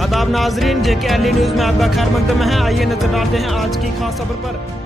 आदाब नाजरीन, JKLE news में आपका खैर मकदम है। आइए नजर डालते हैं आज की खास खबर पर।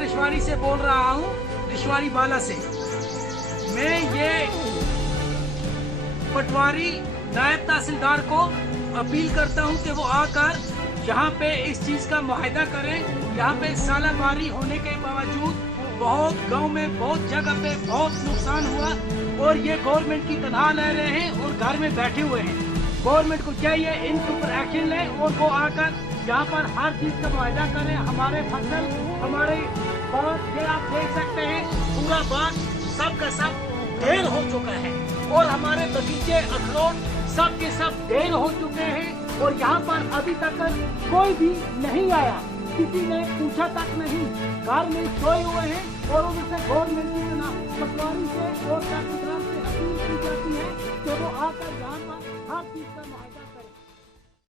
रिशवाड़ी से बोल रहा हूँ, रिशवाड़ी बाला से। मैं ये पटवारी नायब तहसीलदार को अपील करता हूँ कि वो आकर यहाँ पे इस चीज़ का मुआयदा करें। यहाँ पे सालाबारी होने के बावजूद बहुत गांव में बहुत जगह पे बहुत नुकसान हुआ और ये गवर्नमेंट की तनख्वाह ले रहे हैं और घर में बैठे हुए हैं। गवर्नमेंट को चाहिए इनके ऊपर एक्शन ले और वो आकर यहाँ पर हर चीज़ का मुआयदा करें। हमारे फसल, हमारे बाग, ये आप देख सकते हैं पूरा बाग सब का सब ढेर हो चुका है और हमारे बगीचे, अखरोट सब के सब ढेर हो चुके हैं और यहाँ पर अभी तक कोई भी नहीं आया, किसी ने पूछा तक नहीं, घर में सोए हुए हैं। और उनसे गवर्नमेंट की पटवारी से और तहसीलदार से अपील की जाती है कि वो आकर यहाँ पर हर चीज़ का मुआयदा